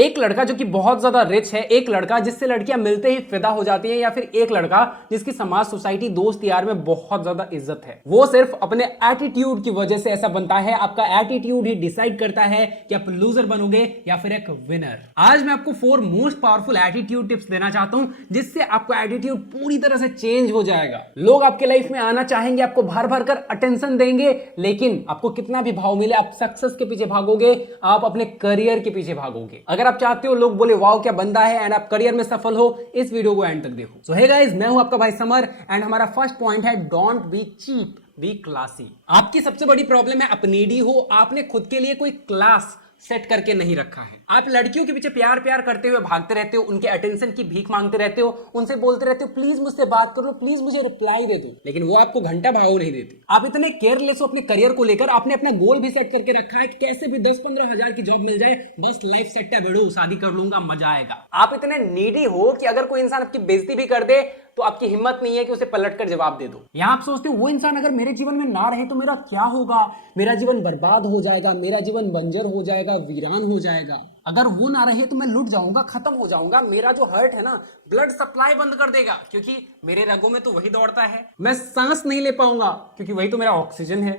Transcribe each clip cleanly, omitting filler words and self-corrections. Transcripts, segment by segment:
एक लड़का जो कि बहुत ज्यादा रिच है, एक लड़का जिससे लड़कियां मिलते ही फिदा हो जाती हैं, या फिर एक लड़का जिसकी समाज, सोसाइटी, दोस्त यार में बहुत ज्यादा इज्जत है। वो सिर्फ अपने एटीट्यूड की वजह से ऐसा बनता है। आपका एटीट्यूड ही डिसाइड करता है कि आप लूजर बनोगे या फिर एक विनर। आज मैं आपको 4 मोस्ट पावरफुल एटीट्यूड टिप्स देना चाहता हूं, जिससे आपका एटीट्यूड पूरी तरह से चेंज हो जाएगा। लोग आपके लाइफ में आना चाहेंगे, आपको भर भर कर अटेंशन देंगे, लेकिन आपको कितना भी भाव मिले, आप सक्सेस के पीछे भागोगे, आप अपने करियर के पीछे भागोगे। अगर आप चाहते हो लोग बोले वाओ क्या बंदा है, एंड आप करियर में सफल हो, इस वीडियो को एंड तक देखो। सो हे गाइस, मैं हूं आपका भाई समर, एंड हमारा फर्स्ट पॉइंट है don't be cheap, be classy. आपकी सबसे बड़ी प्रॉब्लम है आप नीडी हो। आपने खुद के लिए कोई क्लास सेट करके नहीं रखा है। आप लड़कियों के पीछे प्यार प्यार करते हुए भागते रहते हो, उनके अटेंशन की भीख मांगते रहते हो, उनसे बोलते रहते हो प्लीज मुझसे बात करो, प्लीज मुझे रिप्लाई दे दो, लेकिन वो आपको घंटा भाव नहीं देते। आप इतने केयरलेस हो अपने करियर को लेकर। आपने अपना गोल भी सेट करके रखा है कि कैसे भी 10-15 हजार की जॉब मिल जाए, बस लाइफ सेट है, बेड़ो शादी कर लूंगा, मजा आएगा। आप इतने नीडी हो कि अगर कोई इंसान आपकी बेइज्जती भी कर दे तो आपकी हिम्मत नहीं है कि उसे पलटकर जवाब दे दो। यहां आप सोचते हो वो इंसान अगर मेरे जीवन में ना रहे तो मेरा क्या होगा, मेरा जीवन बर्बाद हो जाएगा, मेरा जीवन बंजर हो जाएगा, वीरान हो जाएगा। अगर वो ना रहे तो मैं लुट जाऊंगा, खत्म हो जाऊंगा, मेरा जो हार्ट है ना, ब्लड सप्लाई बंद कर देगा, क्योंकि मेरे रगों में तो वही दौड़ता है। मैं सांस नहीं ले पाऊंगा क्योंकि वही तो मेरा ऑक्सीजन है।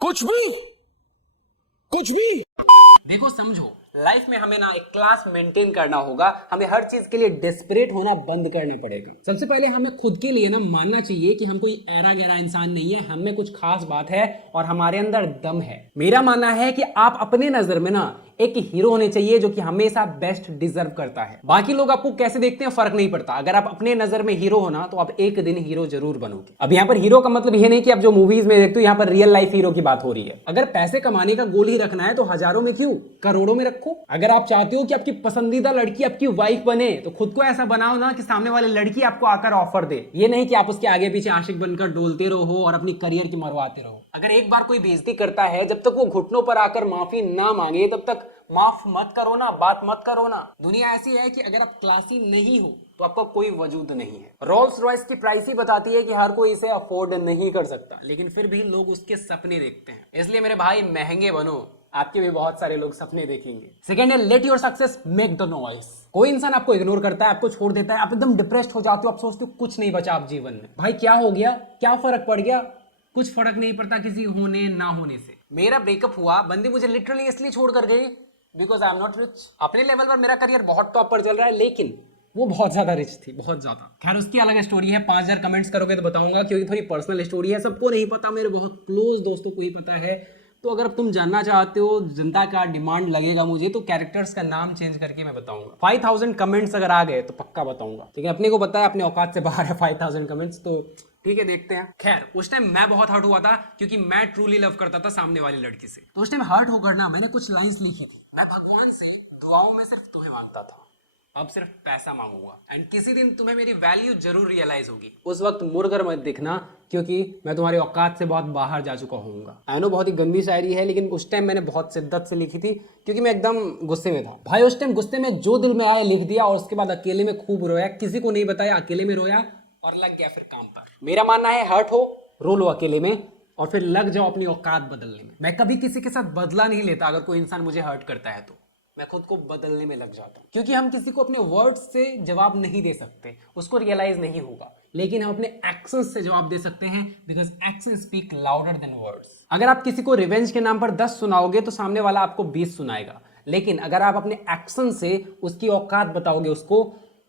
कुछ भी देखो, समझो, लाइफ में हमें ना एक क्लास मेंटेन करना होगा। हमें हर चीज के लिए डेस्परेट होना बंद करने पड़ेगा। सबसे पहले हमें खुद के लिए ना मानना चाहिए कि हम कोई ऐरा गैरा इंसान नहीं है, हम में कुछ खास बात है और हमारे अंदर दम है। मेरा मानना है कि आप अपने नजर में ना एक हीरो होने चाहिए जो कि हमेशा बेस्ट डिजर्व करता है। बाकी लोग आपको कैसे देखते हैं फर्क नहीं पड़ता। अगर आप अपने नजर में हीरो हो ना, तो आप एक दिन हीरो जरूर बनोगे। अब यहाँ पर हीरो का मतलब ये नहीं कि आप जो मूवीज में देखते हो, यहाँ पर रियल लाइफ हीरो की बात हो रही है। अगर पैसे कमाने का गोल ही रखना है तो हजारों में क्यों, करोड़ों में रखो। अगर आप चाहते हो कि आपकी पसंदीदा लड़की आपकी वाइफ बने, तो खुद को ऐसा बनाओ ना कि सामने वाली लड़की आपको आकर ऑफर दे। ये नहीं कि आप उसके आगे पीछे आशिक बनकर डोलते रहो और अपनी करियर की मरवाते रहो। अगर एक बार कोई बेइज्जती करता है, जब तक वो घुटनों पर आकर माफी ना मांगे तब तक माफ मत करो ना, बात मत करो ना। दुनिया ऐसी है कि अगर आप क्लासी नहीं हो तो आपका कोई वजूद नहीं है। रोल्स रॉयस की प्राइस ही बताती है कि हर कोई इसे अफोर्ड नहीं कर सकता, लेकिन फिर भी लोग उसके सपने देखते हैं। इसलिए मेरे भाई महंगे बनो, आपके भी बहुत सारे लोग सपने देखेंगे। सेकंड है let your success make the noise. कोई इंसान आपको इग्नोर करता है, आपको छोड़ देता है, आप एकदम डिप्रेस्ड हो जाते हो, आप सोचते हो कुछ नहीं बचा आप जीवन में। भाई क्या हो गया, क्या फर्क पड़ गया? कुछ फर्क नहीं पड़ता किसी होने ना होने से। मेरा ब्रेकअप हुआ, बंदी मुझे लिटरली इसलिए छोड़ कर गई because I am not rich. अपने लेवल पर मेरा करियर बहुत टॉप पर चल रहा है, लेकिन वो बहुत ज्यादा रिच थी, बहुत ज्यादा। खैर उसकी अलग स्टोरी है, 5000 कमेंट्स करोगे तो बताऊंगा, क्योंकि थोड़ी पर्सनल स्टोरी है, सबको नहीं पता, मेरे बहुत क्लोज दोस्तों को ही पता है। तो अगर तुम जानना चाहते हो जनता का डिमांड लगेगा मुझे, तो कैरेक्टर्स का नाम चेंज करके मैं बताऊंगा। 5000 कमेंट्स अगर आ गए तो पक्का बताऊंगा, ठीक है। अपने को पता है अपने औकात से बाहर है 5000 कमेंट्स, तो ठीक है देखते हैं। खैर उस टाइम मैं बहुत हर्ट हुआ था, क्योंकि मैं ट्रूली लव करता था सामने वाली लड़की से। तो उस टाइम हर्ट होकर ना मैंने कुछ लाइंस लिखी थी। मैं भगवान से दुआओं में सिर्फ तुम्हें मांगता था, अब सिर्फ पैसा मांगूंगा, एंड किसी दिन तुम्हें मेरी वैल्यू जरूर रियलाइज होगी। उस वक्त मुड़कर मत दिखना, क्योंकि मैं तुम्हारी औकात से बहुत बाहर जा चुका हूँगा। आई नो बहुत ही गंदी शायरी है, लेकिन उस टाइम मैंने बहुत शिद्दत से लिखी थी, क्योंकि मैं एकदम गुस्से में था भाई। उस टाइम गुस्से में जो दिल में आया लिख दिया, और उसके बाद अकेले में खूब रोया, किसी को नहीं बताया, अकेले में रोया और लग गया फिर काम पर। मेरा मानना है हर्ट हो, रो लो अकेले में, और फिर लग जाओ अपनी औकात बदलने में। मैं कभी किसी के साथ बदला नहीं लेता। अगर कोई इंसान मुझे हर्ट करता है तो मैं खुद को बदलने में लग जाता हूँ, क्योंकि हम किसी को अपने वर्ड्स से जवाब नहीं दे सकते, उसको रियलाइज नहीं होगा, लेकिन हम अपने एक्शंस से जवाब दे सकते हैं, because action speak louder than words. अगर आप किसी को रिवेंज के नाम पर 10 सुनाओगे तो सामने वाला आपको 20 सुनाएगा, लेकिन अगर आप अपने एक्शन से उसकी औकात बताओगे उसको,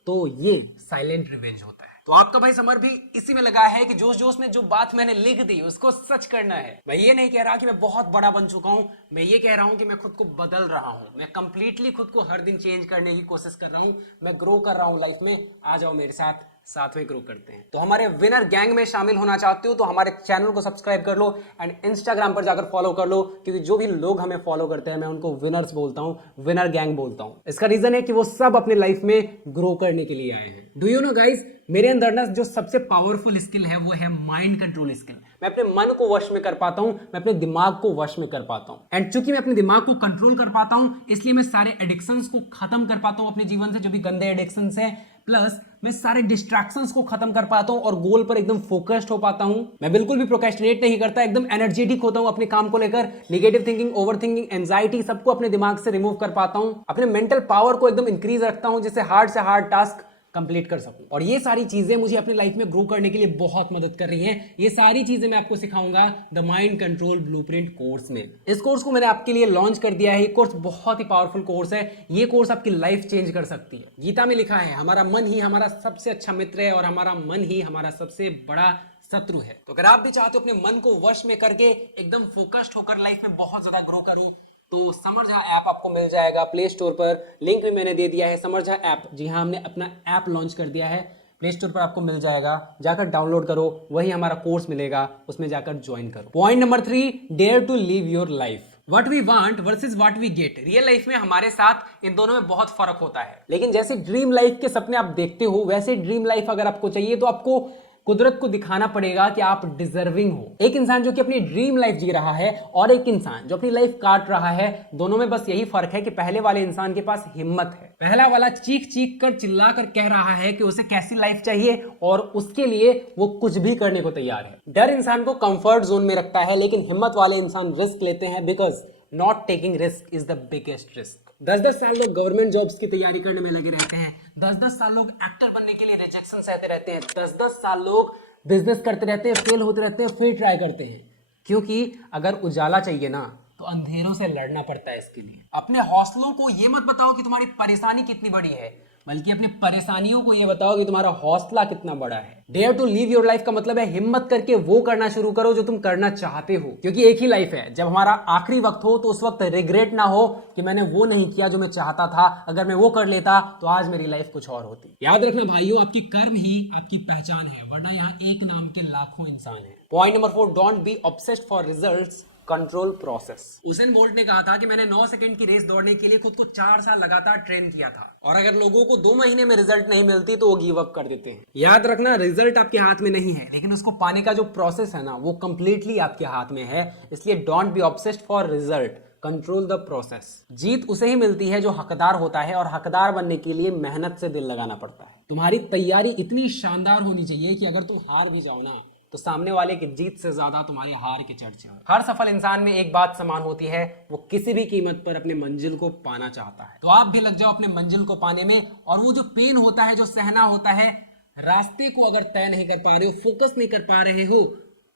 तो ये साइलेंट रिवेंज होता है। तो आपका भाई समर भी इसी में लगा है कि जोश जोश में जो बात मैंने लिख दी उसको सच करना है। मैं ये नहीं कह रहा कि मैं बहुत बड़ा बन चुका हूं, मैं ये कह रहा हूं कि मैं खुद को बदल रहा हूं। मैं कंप्लीटली खुद को हर दिन चेंज करने की कोशिश कर रहा हूं, मैं ग्रो कर रहा हूं लाइफ में। आ जाओ मेरे साथ, साथ में ग्रो करते हैं। तो हमारे विनर गैंग में शामिल होना चाहते हो तो हमारे चैनल को सब्सक्राइब कर लो, एंड इंस्टाग्राम पर जाकर फॉलो कर लो, क्योंकि जो भी लोग हमें फॉलो करते हैं मैं उनको विनर्स बोलता हूँ, विनर गैंग बोलता हूँ। इसका रीजन है कि वो सब अपने लाइफ में ग्रो करने के लिए आए हैं। डू यू नो गाइज, मेरे अंदर ना जो सबसे पावरफुल स्किल है वो है माइंड कंट्रोल स्किल। मैं अपने मन को वश में कर पाता हूं, मैं अपने दिमाग को वश में कर पाता हूं, एंड चूंकि मैं अपने दिमाग को कंट्रोल कर पाता हूं, इसलिए मैं सारे एडिक्शंस को खत्म कर पाता हूं अपने जीवन से, जो भी गंदे एडिक्शंस हैं। प्लस मैं सारे डिस्ट्रैक्शंस को खत्म कर पाता हूं और गोल पर एकदम फोकस्ड हो पाता हूं। मैं बिल्कुल भी प्रोक्रेस्टिनेट नहीं करता, एकदम एनर्जेटिक होता हूं अपने काम को लेकर। Negative thinking, over thinking, anxiety सबको अपने दिमाग से रिमूव कर पाता हूं। अपने मेंटल पावर को एकदम इंक्रीज रखता हूं, जिससे हार्ड से हार्ड टास्क कंप्लीट कर सकूं। और ये सारी चीजें मुझे अपनी लाइफ में ग्रो करने के लिए बहुत मदद कर रही हैं। ये सारी चीजें मैं आपको सिखाऊंगा the mind control blueprint course में। इस कोर्स को मैंने आपके लिए लॉन्च कर दिया है। ये कोर्स बहुत ही पावरफुल कोर्स है। ये कोर्स आपकी लाइफ चेंज कर सकती है। गीता में लिखा है, हमारा मन ही हमारा सबसे अच्छा मित्र है और हमारा मन ही हमारा सबसे बड़ा शत्रु है। तो अगर आप भी चाहते हो अपने मन को वश में करके एकदम फोकस्ड होकर लाइफ में बहुत ज्यादा ग्रो करो, तो समर्झा ऐप आपको मिल जाएगा प्ले स्टोर पर। लिंक भी मैंने दे दिया है, समर्झा ऐप। जी हाँ, हमने अपना ऐप लॉन्च कर दिया है, प्ले स्टोर पर आपको मिल जाएगा। जाकर डाउनलोड करो, वही हमारा कोर्स मिलेगा, उसमें जाकर ज्वाइन करो। Point number 3, dare to live your life. What we want versus what we get. Real life में हमारे साथ इन दोनों में बहुत फर्क होता है। लेकिन जैसे ड्रीम लाइफ के सपने आप देखते हो, वैसे ड्रीम लाइफ अगर आपको चाहिए तो आपको कुदरत को दिखाना पड़ेगा कि आप डिजर्विंग हो। एक इंसान जो कि अपनी ड्रीम लाइफ जी रहा है और एक इंसान जो अपनी लाइफ काट रहा है, दोनों में बस यही फर्क है कि पहले वाले इंसान के पास हिम्मत है। पहला वाला चीख चीख कर चिल्ला कर कह रहा है कि उसे कैसी लाइफ चाहिए और उसके लिए वो कुछ भी करने को तैयार है। डर इंसान को कंफर्ट जोन में रखता है, लेकिन हिम्मत वाले इंसान रिस्क लेते हैं, because not taking risk is the biggest risk. 10-10 साल लोग गवर्नमेंट जॉब्स की तैयारी करने में लगे रहते हैं। 10-10 साल लोग एक्टर बनने के लिए रिजेक्शन सहते रहते हैं। 10-10 साल लोग बिजनेस करते रहते हैं, फेल होते रहते हैं, फिर ट्राई करते हैं। क्योंकि अगर उजाला चाहिए ना, तो अंधेरों से लड़ना पड़ता है इसके लिए। अपने हौसलों को ये मत बताओ कि तुम्हारी परेशानी कितनी बड़ी है, बल्कि अपनी परेशानियों को ये बताओ कि तुम्हारा हौसला कितना बड़ा है। Dare to live your life का मतलब है हिम्मत करके वो करना शुरू करो जो तुम करना चाहते हो। क्योंकि एक ही लाइफ है। जब हमारा आखिरी वक्त हो तो उस वक्त रिग्रेट ना हो कि मैंने वो नहीं किया जो मैं चाहता था, अगर मैं वो कर लेता तो आज मेरी लाइफ कुछ और होती। याद रखना भाइयों, आपकी कर्म ही आपकी पहचान है, वरना यहाँ एक नाम के लाखों इंसान है। Point number 4, don't be obsessed for results, control process. Usain bolt ने कहा था कि मैंने 9 सेकंड की रेस दौड़ने के लिए खुद को 4 साल लगातार ट्रेन किया था, और अगर लोगों को 2 महीने में रिजल्ट नहीं मिलती तो वो गिव अप कर देते हैं। याद रखना, रिजल्ट आपके हाथ में नहीं है, लेकिन उसको पाने का जो प्रोसेस है ना, वो कंप्लीटली आपके हाथ में है। इसलिए don't be obsessed for result, control the process. जीत उसे ही मिलती है जो हकदार होता है, और हकदार बनने के लिए मेहनत से दिल लगाना पड़ता है। तुम्हारी तैयारी इतनी शानदार होनी चाहिए कि अगर तुम हार भी जाओ ना, तो सामने वाले की जीत से ज्यादा तुम्हारी हार के चर्चे हो। हर सफल इंसान में एक बात समान होती है, वो किसी भी कीमत पर अपने मंजिल को पाना चाहता है। तो आप भी लग जाओ अपने मंजिल को पाने में, और वो जो पेन होता है, जो सहना होता है, रास्ते को अगर तय नहीं कर पा रहे हो, फोकस नहीं कर पा रहे हो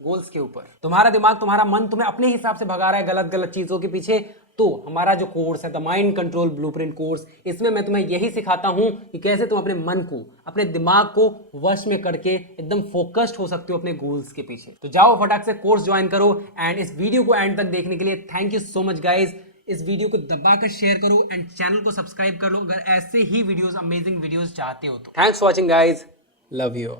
गोल्स के ऊपर, तुम्हारा दिमाग, तुम्हारा मन तुम्हें अपने हिसाब से भगा रहा है गलत गलत चीजों के पीछे, तो हमारा जो कोर्स है the mind control blueprint course, इसमें मैं तुम्हें यही सिखाता हूं कि कैसे तुम अपने मन को, अपने दिमाग को वश में करके एकदम फोकस्ड हो सकते हो अपने गोल्स के पीछे। तो जाओ फटाक से कोर्स ज्वाइन करो। एंड इस वीडियो को एंड तक देखने के लिए thank you so much guys. इस वीडियो को दबाकर शेयर करो एंड चैनल को सब्सक्राइब कर लो अगर ऐसे ही वीडियोस, अमेजिंग वीडियोस चाहते हो तो। Thanks for watching guys, love you.